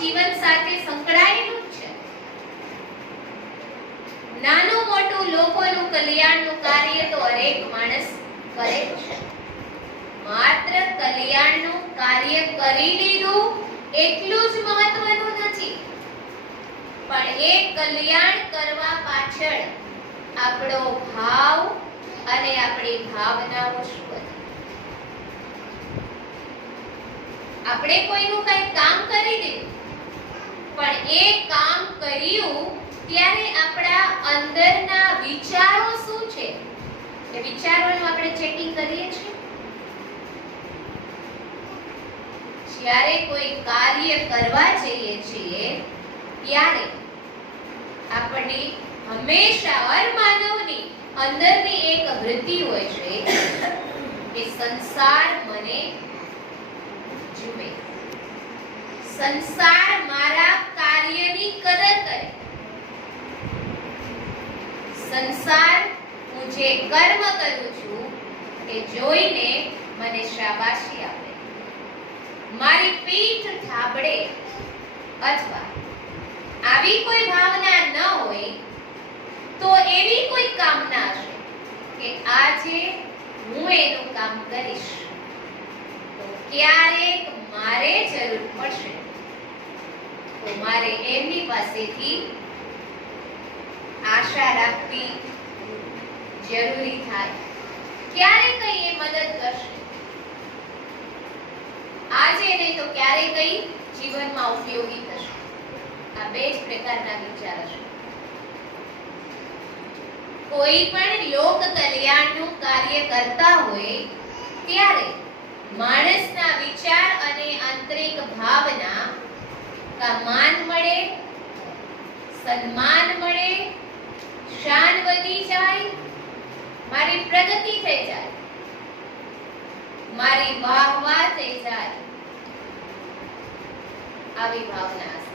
જીવન સાથે સંકળાયેલું છે. નાનું મોટું લોકોનું કલ્યાણનું કાર્ય તો હરેક માણસ કરે છે. માત્ર કલ્યાણનું કાર્ય કરી લીધું એટલું જ મહત્વનું નથી, પણ એ કલ્યાણ કરવા પાછળ આપણો ભાવ અને આપણી ભાવનાઓ શું હતી. આપણે કોઈનું કંઈ કામ કરી દીધું, પણ એ કામ કર્યું ત્યારે આપણા અંદરના વિચારો શું છે એ વિચારોનું આપણે ચેકિંગ કરીએ છીએ. જ્યારે કોઈ કાર્ય કરવા જઈએ છીએ ત્યારે આપણને હંમેશા હર માનવની અંદરની એક વૃત્તિ હોય છે કે સંસાર મને જુએ, સંસાર મારા કાર્યની કદર કરે, સંસાર હું જે કર્મ કરું છું એ જોઈને મને શાબાશી આપે, મારી પીઠ થાબડે. અથવા આવી કોઈ ભાવના ન હોય તો એવી કોઈ કામના હશે કે આજે હું એનું કામ કરીશ તો ક્યારેક મારે જરૂર પડશે તો મારે એમની પાસેથી આશા રાખવી જરૂરી થાય. ક્યારે કઈ એ મદદ કરશે, આજે નહીં તો ક્યારે કઈ જીવનમાં ઉપયોગી થશે. આ બે જ પ્રકારના વિચાર હશે. કોઈ પણ લોક કલ્યાણનું કાર્ય કરતા હોય ત્યારે માણસના વિચાર અને આંતરિક ભાવના કા માન મળે, સન્માન મળે, શાન વધી જાય, મારી પ્રગતિ થઈ જાય, મારી વાહવાહ થઈ જાય, આવી ભાવના હશે.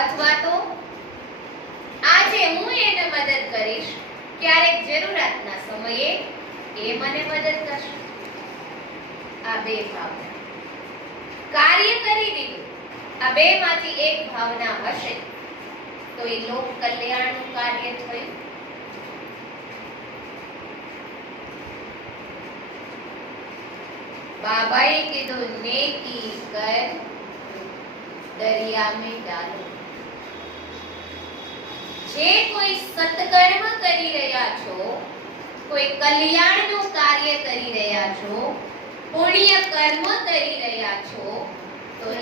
અથવા તો આજે હું એને મદદ કરીશ, ક્યારેક જરૂરિયાતના સમયે એ મને મદદ કરશે. આ બે ભાવના કાર્ય કરી દીધું. આ બે માંથી એક ભાવના હશે તો એ લોક કલ્યાણનું કાર્ય થયું. બાબાએ કીધું નેકી કર દરિયા મેં ડાલો. જે કોઈ સત્કર્મ કરી રહ્યા છો, કોઈ કલ્યાણનું કાર્ય કરી રહ્યા છો, પુણ્ય કર્મ કરી રહ્યા છો, તો